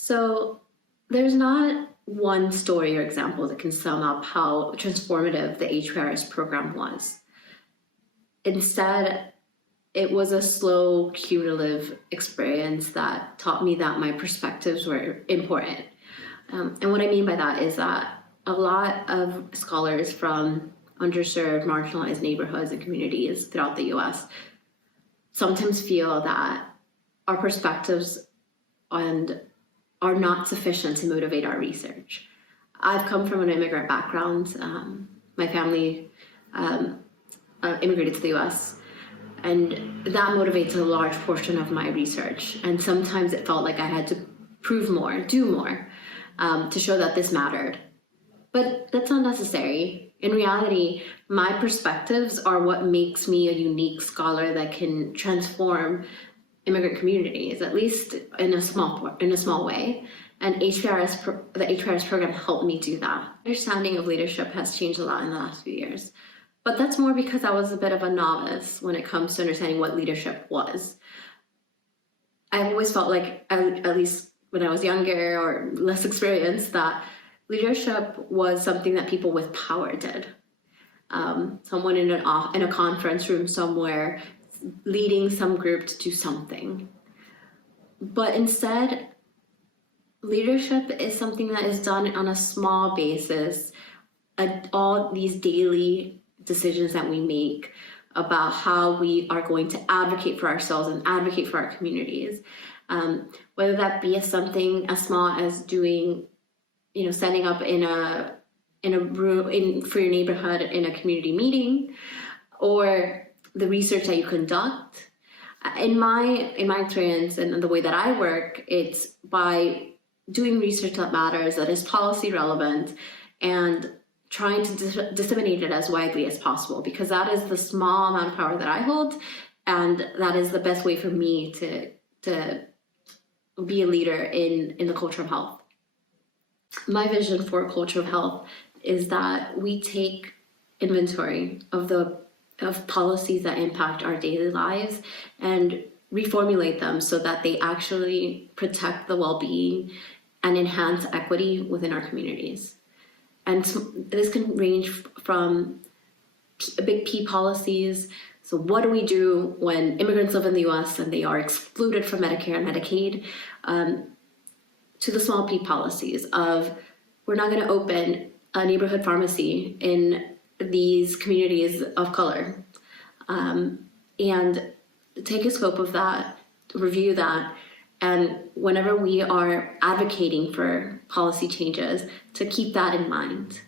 So there's not one story or example that can sum up how transformative the HPRS program was. Instead, it was a slow, cumulative experience that taught me that my perspectives were important. And what I mean by that is that a lot of scholars from underserved, marginalized neighborhoods and communities throughout the US sometimes feel that our perspectives are not sufficient to motivate our research. I've come from an immigrant background. My family immigrated to the US, and that motivates a large portion of my research. And sometimes it felt like I had to prove more, do more, to show that this mattered. But that's not necessary. In reality, my perspectives are what makes me a unique scholar that can transform immigrant communities, at least in a small way. And the HPRS program helped me do that. Understanding of leadership has changed a lot in the last few years. But that's more because I was a bit of a novice when it comes to understanding what leadership was. I've always felt like, at least when I was younger or less experienced, that leadership was something that people with power did. Someone in a conference room somewhere leading some group to do something. But instead, leadership is something that is done on a small basis. All these daily decisions that we make about how we are going to advocate for ourselves and advocate for our communities, whether that be something as small as doing, setting up in a room for your neighborhood in a community meeting, or the research that you conduct. In my experience and the way that I work, it's by doing research that matters, that is policy relevant, and trying to disseminate it as widely as possible, because that is the small amount of power that I hold, and that is the best way for me to be a leader in the culture of health. My vision for a culture of health is that we take inventory of policies that impact our daily lives and reformulate them so that they actually protect the well-being and enhance equity within our communities. And this can range from big P policies. So what do we do when immigrants live in the US and they are excluded from Medicare and Medicaid, to the small P policies of, we're not going to open a neighborhood pharmacy in these communities of color, and take a scope of that, review that, and whenever we are advocating for policy changes, to keep that in mind.